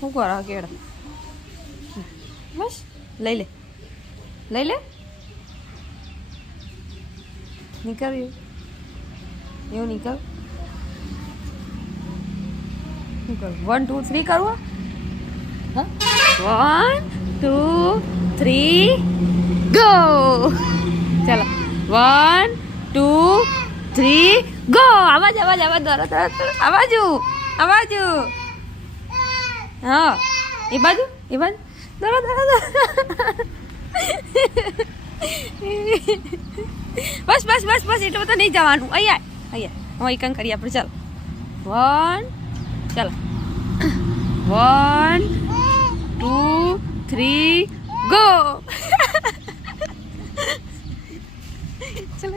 શું કરો કેળા બસ લઈ લે નીકળ એવું નીકળ શું કરું 1 2 3 કરવું હા 1 2 3 ગો ચાલો 1 2 3 ગો આવાજ હા એ બાજુ દરો બસ એટલું તો નહીં જવાનું અહીંયા હવે કંઈ કરીએ આપણે ચાલો 1 ચાલો 1 2 3 ગો ચલો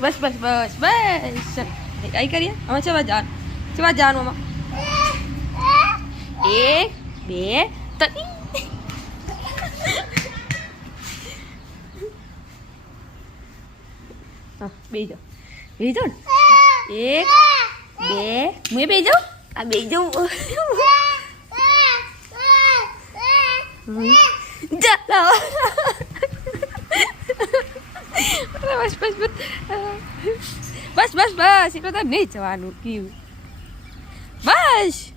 બસ ચાલ કઈ કરીએ અમે ચવા જવાનું આમાં 1 2 3 બેસી જાઓ ને 1 2 મેં બેસી જાઉં આ બેસી જાઉં ચાલો બસ એટલું તો નહીં જવાનું કેવું બસ